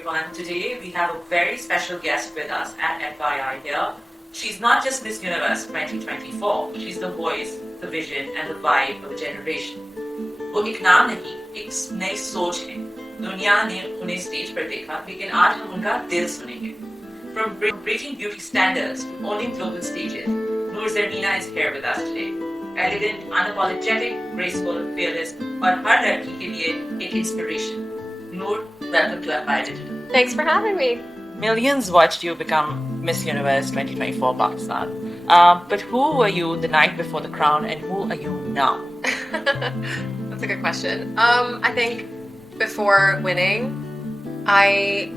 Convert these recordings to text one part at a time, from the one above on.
everyone. Today we have a very special guest with us at FYI here. She's not just Miss Universe 2024. She's the voice, the vision and the vibe of a generation. वो एक नाम नहीं, एक नई सोच है. दुनिया ने उन्हें स्टेज पर देखा, लेकिन आज हम उनका दिल सुनेंगे. From breaking beauty standards to owning global stages, Noor Xarmina is here with us today. Elegant, unapologetic, graceful, fearless, और हर लड़की के लिए एक inspiration. Noor, welcome to FYI Digital. Thanks for having me. Millions watched you become Miss Universe 2024 Pakistan. But who were you the night before the crown and who are you now? That's a good question. I think before winning, I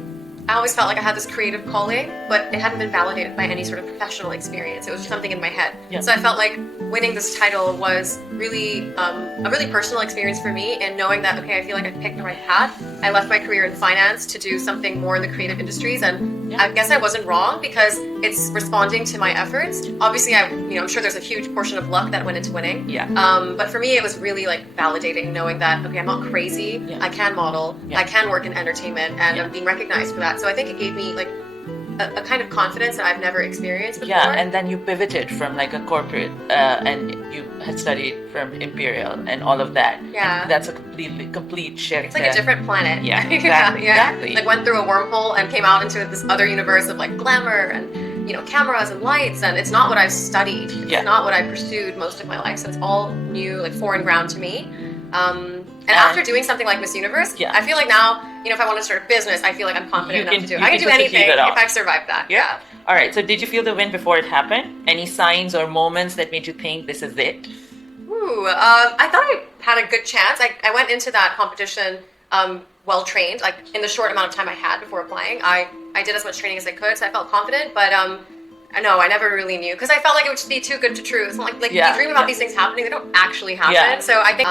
always felt like I had this creative calling, but it hadn't been validated by any sort of professional experience. It was just something in my head. Yeah. So I felt like winning this title was really a really personal experience for me, and knowing that, okay, I feel like I picked the right path. I left my career in finance to do something more in the creative industries, and I guess I wasn't wrong because it's responding to my efforts. Obviously, I'm sure there's a huge portion of luck that went into winning. Yeah. But for me, it was really like validating, knowing that, okay, I'm not crazy. Yeah. I can model. Yeah. I can work in entertainment, and I'm being recognized for that. So I think it gave me like a kind of confidence that I've never experienced before. Yeah, and then you pivoted from like a corporate and you had studied from Imperial and all of that. Yeah. And that's a complete shift. It's like a different planet. Yeah, exactly. Exactly. Like went through a wormhole and came out into this other universe of like glamour and cameras and lights, and it's not what I've studied. Yeah. It's not what I pursued most of my life. So it's all new, like foreign ground to me. And after doing something like Miss Universe, I feel like now, if I want to start a business, I feel like I'm confident enough to do it. I can do anything if I've survived that. Yeah. All right. So did you feel the win before it happened? Any signs or moments that made you think this is it? I thought I had a good chance. I went into that competition well trained. Like in the short amount of time I had before applying, I did as much training as I could, so I felt confident. But no, I never really knew because I felt like it would just be too good to true. It's not like you dream about these things happening; they don't actually happen. Yeah. So I think,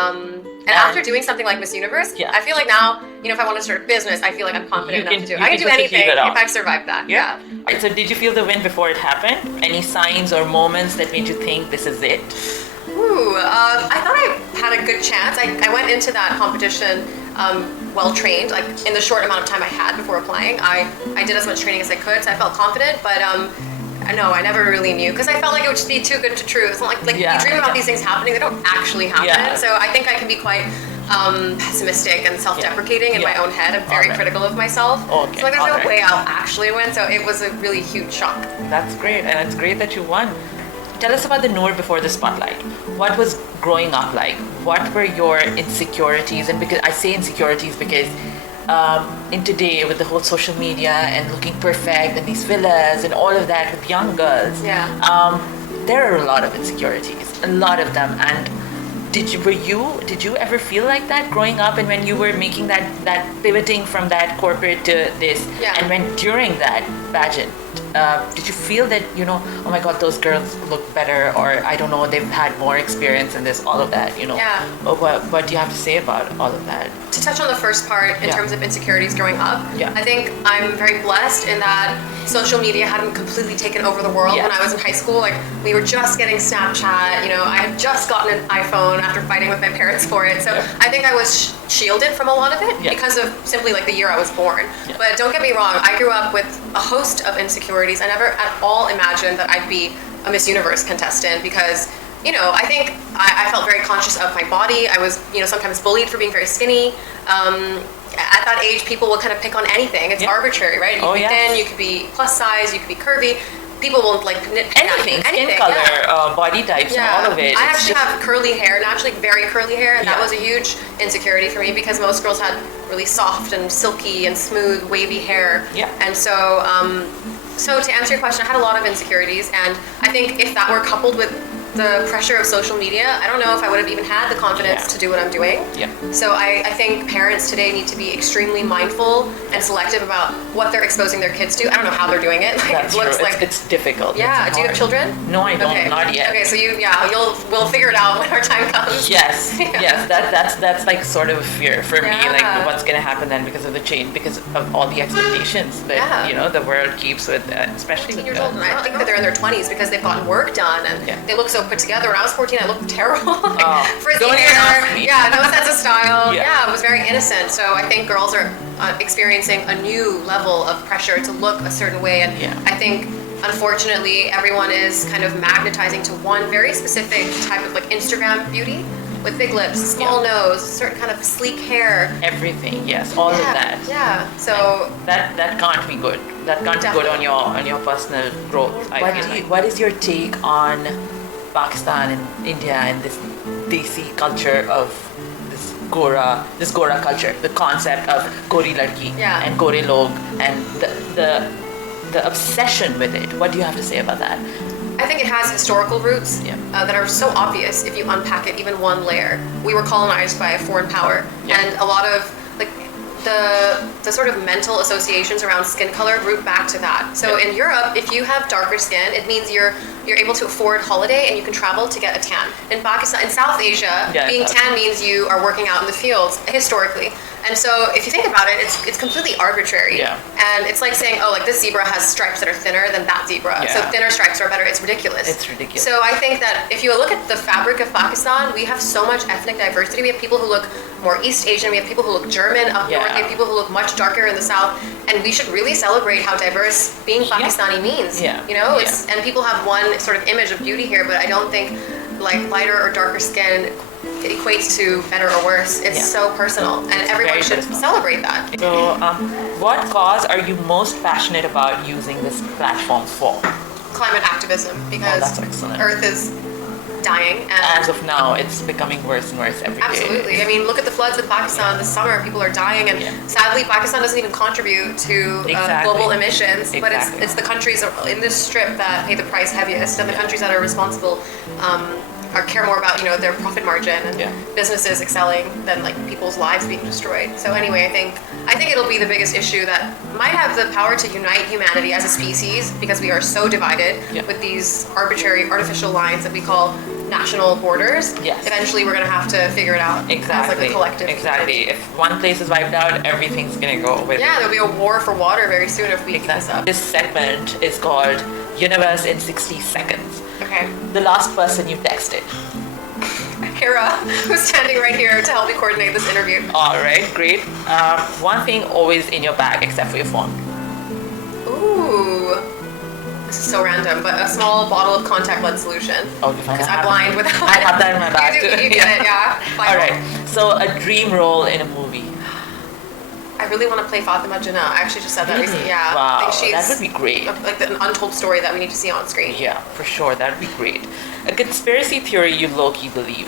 and after doing something like Miss Universe, I feel like now, if I want to start a business, I feel like I'm confident enough to do it. I can do anything if I've survived that. Yeah. All right, so did you feel the win before it happened? Any signs or moments that made you think this is it? I thought I had a good chance. I went into that competition well trained. Like in the short amount of time I had before applying, I did as much training as I could, so I felt confident. But no, I never really knew because I felt like it would just be too good to true. It's not like you dream about these things happening; they don't actually happen. Yeah. So I think I can be quite pessimistic and self-deprecating in my own head. I'm very critical of myself. Okay. So like, there's no way I'll actually win. So it was a really huge shock. That's great, and it's great that you won. Tell us about the Noor before the spotlight. What was growing up like? What were your insecurities? And because I say insecurities because in today with the whole social media and looking perfect and these villas and all of that with young girls, there are a lot of insecurities, a lot of them. And did you ever feel like that growing up, and when you were making that pivoting from that corporate to this, and when during that pageant, did you feel that oh my god, those girls look better, or I don't know, they've had more experience in this, all of that, what do you have to say about all of that? To touch on the first part in terms of insecurities growing up, I think I'm very blessed in that social media hadn't completely taken over the world when I was in high school. Like we were just getting Snapchat, I had just gotten an iPhone after fighting with my parents for it. So I think I was shielded from a lot of it because of simply like the year I was born. But don't get me wrong, I grew up with a host of insecurities. I never at all imagined that I'd be a Miss Universe contestant because I think I felt very conscious of my body. I was, sometimes bullied for being very skinny. At that age, people will kind of pick on anything. It's arbitrary, right? You could be thin, you could be plus size, you could be curvy. People won't like anything, skin color, body types, all of it. I actually have curly hair, naturally very curly hair, and that was a huge insecurity for me because most girls had really soft and silky and smooth, wavy hair. And so, so to answer your question, I had a lot of insecurities, and I think if that were coupled with the pressure of social media, I don't know if I would have even had the confidence to do what I'm doing. So I think parents today need to be extremely mindful and selective about what they're exposing their kids to. I don't know how they're doing it. That's true. It's difficult. Yeah. Do you have children? No, I don't. Not yet. Okay, so we'll figure it out when our time comes. Yes. Yes. That's like sort of a fear for me. Like what's going to happen then because of the change, because of all the expectations that the world keeps with, especially 14 years old. And I think that they're in their 20s because they've gotten work done and they look so put together. When I was 14, I looked terrible. Frizzy hair. No sense of style. Yeah, it was very innocent. So I think girls are experiencing a new level of pressure to look a certain way. And I think, unfortunately, everyone is kind of magnetizing to one very specific type of like Instagram beauty with big lips, small nose, certain kind of sleek hair. Everything, yes, all of that. Yeah. So that can't be good. That can't be good on your personal growth. What is your take on Pakistan and India and this desi culture of this Gora culture, the concept of Gori Ladki and Gore Log and the obsession with it? What do you have to say about that? I think it has historical roots that are so obvious if you unpack it even one layer. We were colonized by a foreign power, and a lot of like the sort of mental associations around skin color root back to that. So in Europe, if you have darker skin, it means you're able to afford holiday and you can travel to get a tan. In Pakistan, in South Asia, being tan means you are working out in the fields historically. And so if you think about it, it's completely arbitrary. Yeah. And it's like saying, oh, like this zebra has stripes that are thinner than that zebra. So thinner stripes are better. It's ridiculous. It's ridiculous. So I think that if you look at the fabric of Pakistan, we have so much ethnic diversity. We have people who look more East Asian. We have people who look German up north. We have people who look much darker in the south. And we should really celebrate how diverse being Pakistani means. You know, and people have one sort of image of beauty here, but I don't think like lighter or darker skin equates to better or worse. It's so personal, and everyone should celebrate that. So, what cause are you most passionate about using this platform for? Climate activism, because that's excellent. Earth is dying, and as of now, it's becoming worse and worse every day. Absolutely. I mean, look at the floods in Pakistan this summer. People are dying, and sadly, Pakistan doesn't even contribute to global emissions. But it's the countries in this strip that pay the price heaviest, and the countries that are responsible care more about their profit margin and businesses excelling than like people's lives being destroyed. So anyway, I think it'll be the biggest issue that might have the power to unite humanity as a species, because we are so divided with these arbitrary artificial lines that we call national borders. Eventually we're going to have to figure it out as like a collective. If one place is wiped out, everything's going to go with it. There'll be a war for water very soon if we keep this up. This segment is called Universe in 60 Seconds. Okay. The last person you texted. Hera, who's standing right here to help me coordinate this interview. All right, great. One thing always in your bag except for your phone. Ooh. This is so random, but a small bottle of contact lens solution. Okay, fine. Because I'm blind without it. I have that in my bag too. You get it, All right. So a dream role in a movie. I really want to play Fatima Jinnah. I actually just said that recently. Yeah. Wow, I think that would be great. Like an untold story that we need to see on screen. Yeah, for sure. That would be great. A conspiracy theory you low-key believe.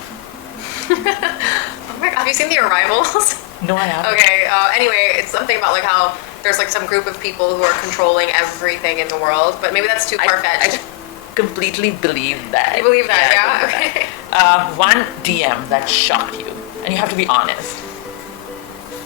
Oh my God, have you seen The Arrivals? No, I haven't. Okay, anyway, it's something about like how there's like some group of people who are controlling everything in the world, but maybe that's too far-fetched. I completely believe that. You believe that, yeah? Okay. One DM that shocked you, and you have to be honest.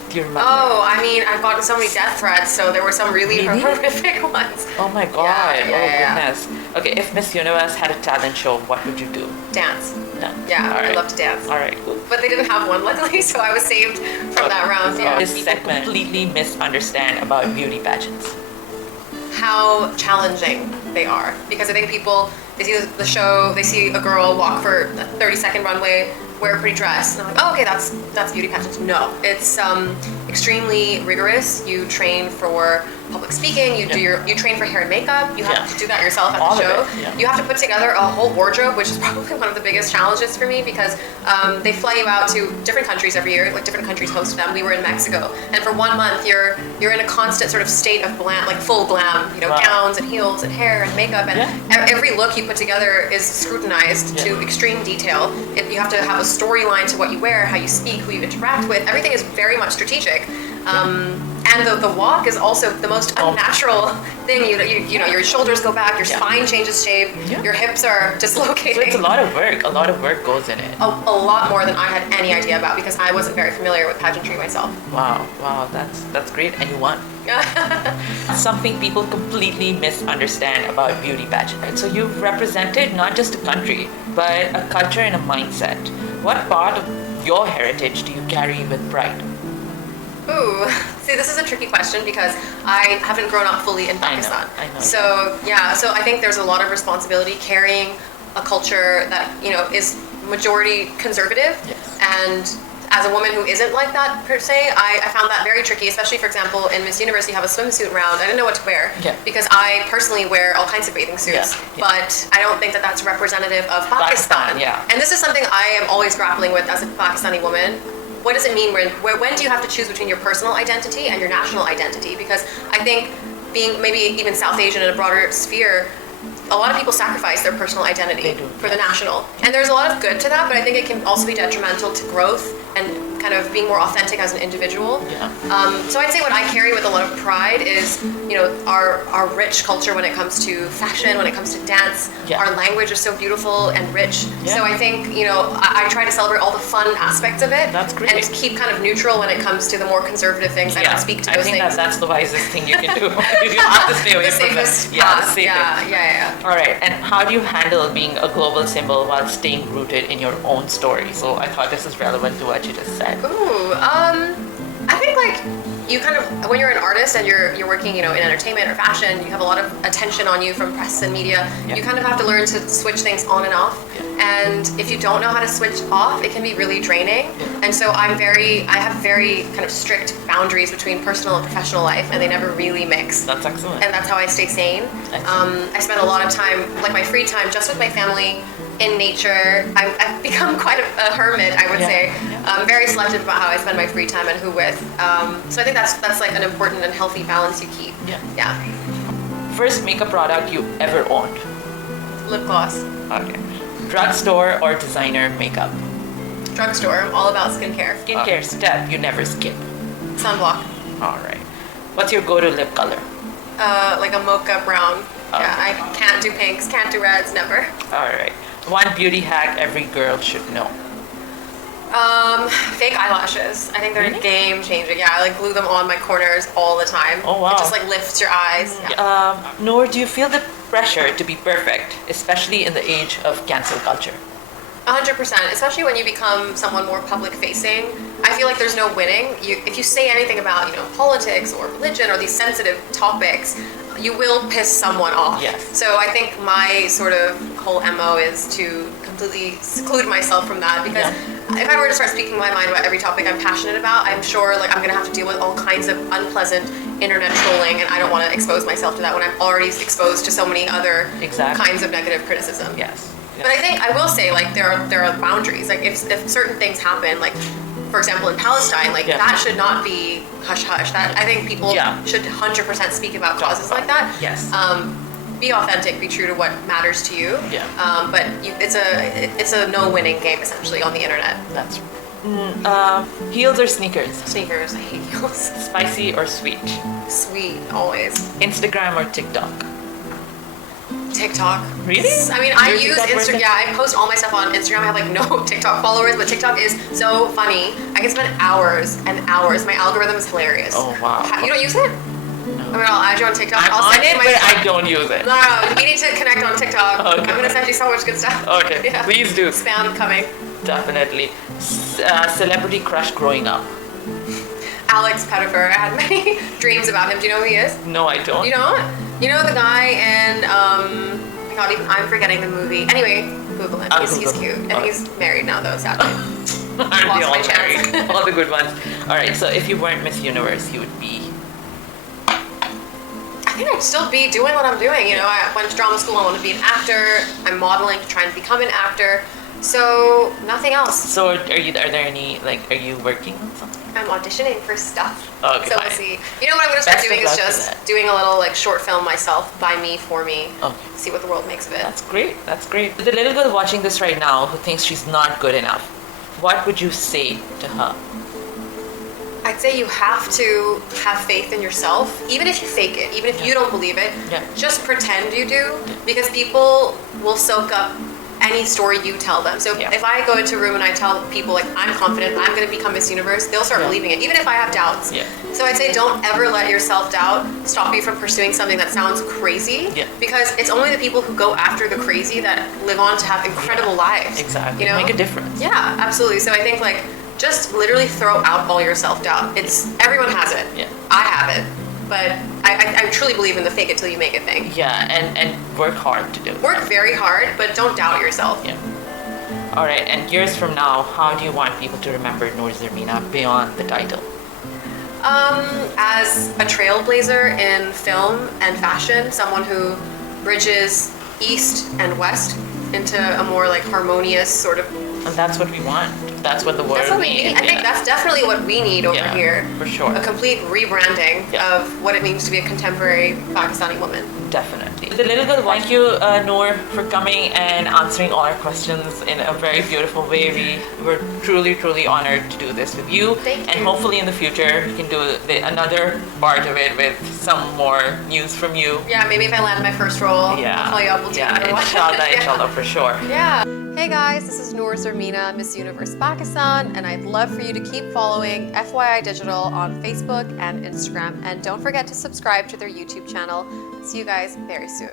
Do you remember? Oh, I mean, I've gotten so many death threats, so there were some really horrific ones. Oh my God. Yeah. Goodness. Okay, if Miss Universe had a talent show, what would you do? Dance. No. Yeah, All right. I love to dance. All right, cool. But they didn't have one, luckily, so I was saved from that round. Yeah. This segment completely misunderstand about beauty pageants. How challenging they are, because I think people, they see the show, they see a girl walk for a 30-second runway, wear a pretty dress, and I'm like, oh, okay, that's beauty pageants. No, it's extremely rigorous. You train for public speaking. You train for hair and makeup. You have to do that yourself at the show. You have to put together a whole wardrobe, which is probably one of the biggest challenges for me, because they fly you out to different countries every year. Like different countries host them. We were in Mexico, and for 1 month you're in a constant sort of state of glam, like full glam. Gowns and heels and hair and makeup, and every look you put together is scrutinized to extreme detail. You have to have a storyline to what you wear, how you speak, who you interact with. Everything is very much strategic. And the walk is also the most unnatural thing. Your shoulders go back, your spine changes shape, your hips are dislocating. So it's a lot of work. A lot of work goes in it. A lot more than I had any idea about, because I wasn't very familiar with pageantry myself. Wow, that's great, and you won. Something people completely misunderstand about beauty pageant. Right? So you've represented not just a country, but a culture and a mindset. What part of your heritage do you carry with pride? Ooh, see, this is a tricky question because I haven't grown up fully in Pakistan. I know. So I think there's a lot of responsibility carrying a culture that is majority conservative, and as a woman who isn't like that per se, I found that very tricky, especially, for example, in Miss Universe, you have a swimsuit round. I didn't know what to wear because I personally wear all kinds of bathing suits, but I don't think that that's representative of Pakistan. And this is something I am always grappling with as a Pakistani woman. What does it mean when do you have to choose between your personal identity and your national identity? Because I think being maybe even South Asian in a broader sphere, a lot of people sacrifice their personal identity for the national. And there's a lot of good to that, but I think it can also be detrimental to growth and kind of being more authentic as an individual. So I'd say what I carry with a lot of pride is, you know, our rich culture when it comes to fashion, when it comes to dance. Our language is so beautiful and rich. So I think, you know, I try to celebrate all the fun aspects of it. That's great. And keep kind of neutral when it comes to the more conservative things. I don't speak to those things. I think that's the wisest thing you can do. You have to stay away from that. All right. And how do you handle being a global symbol while staying rooted in your own story? So I thought this is relevant to what you just said. Ooh, I think like you kind of, when you're an artist and you're working, you know, in entertainment or fashion, you have a lot of attention on you from press and media. You kind of have to learn to switch things on and off. And if you don't know how to switch off, it can be really draining. And so I have very kind of strict boundaries between personal and professional life, and they never really mix. That's excellent. And that's how I stay sane. I spend a lot of time, like my free time, just with my family, in nature. I've become quite a hermit, I would say. I'm very selective about how I spend my free time and who with. So I think that's like an important and healthy balance you keep. First makeup product you ever owned? Lip gloss. Okay. Drugstore or designer makeup? Drugstore. I'm all about skincare. Skincare step you never skip? Sunblock. All right. What's your go-to lip color? Like a mocha brown. I can't do pinks, can't do reds, never. All right. One beauty hack every girl should know. Fake eyelashes. I think they're game changing. I like glue them on my corners all the time. Oh wow. It just like lifts your eyes. Noor, do you feel the pressure to be perfect, especially in the age of cancel culture? 100%, especially when you become someone more public facing. I feel like there's no winning. If you say anything about, you know, politics or religion or these sensitive topics, you will piss someone off. So I think my sort of whole MO is to completely seclude myself from that, because if I were to start speaking my mind about every topic I'm passionate about, I'm sure like I'm gonna have to deal with all kinds of unpleasant internet trolling, and I don't want to expose myself to that when I'm already exposed to so many other kinds of negative criticism. But I think I will say, like, there are boundaries. Like if certain things happen, like for example in Palestine, like that should not be hush hush. That I think people should 100% speak about causes like that. Be authentic, be true to what matters to you. But it's a no winning game essentially on the internet. That's heels or sneakers? Sneakers. I hate heels. Spicy or sweet? Sweet, always. Instagram or TikTok? TikTok. Really? I mean, I use Instagram. I post all my stuff on Instagram. I have like no TikTok followers, but TikTok is so funny. I can spend hours and hours. My algorithm is hilarious. Oh wow. You don't use it? No. I mean, I'll add you on TikTok. I'll send it, but I don't use it. No, we need to connect on TikTok. I'm gonna send you so much good stuff. Okay, please do. Spam coming. Definitely. Celebrity crush growing up? Alex Pettyfer. I had many dreams about him. Do you know who he is? No, I don't. You don't? You know the guy in, oh my god, even I'm forgetting the movie. Anyway, Google him. He's cute. And he's married now though, sadly. Aren't they all married? All the good ones. Alright, so if you weren't Miss Universe, you would be? I think I'd still be doing what I'm doing. You know, I went to drama school, I want to be an actor. I'm modeling to try and become an actor. So, nothing else. So, are there any, like, are you working on something? I'm auditioning for stuff. Okay, so we'll see. You know what I'm going to start doing is just doing a little like short film myself, by me, for me. See what the world makes of it. That's great. That's great. The little girl watching this right now who thinks she's not good enough, what would you say to her? I'd say you have to have faith in yourself, even if you fake it, even if you don't believe it. Just pretend you do, because people will soak up any story you tell them. So if I go into a room and I tell people like I'm confident, I'm going to become Miss Universe, they'll start believing it, even if I have doubts. So I'd say don't ever let your self-doubt stop you from pursuing something that sounds crazy, because it's only the people who go after the crazy that live on to have incredible lives. Exactly. You know? Make a difference. Yeah, absolutely. So I think like just literally throw out all your self-doubt. Everyone has it. I have it. But I truly believe in the fake it till you make it thing. And work hard to do it. Work very hard, but don't doubt yourself. All right, and years from now, how do you want people to remember Noor Xarmina beyond the title? As a trailblazer in film and fashion, someone who bridges East and West into a more like harmonious sort of. And that's what we want. That's what the world That's what we needs. need. I think that's definitely what we need over here. For sure. A complete rebranding of what it means to be a contemporary Pakistani woman. Definitely. The little girl, thank you, Noor, for coming and answering all our questions in a very beautiful way. We were truly, truly honored to do this with you. Thank you. And hopefully in the future, we can do another part of it with some more news from you. Yeah, maybe if I land my first role, I'll call you up. We'll do another one. Inshallah, for sure. Yeah. Hey guys, this is Noor Xarmina, Miss Universe Pakistan, and I'd love for you to keep following FYI Digital on Facebook and Instagram. And don't forget to subscribe to their YouTube channel. See you guys very soon.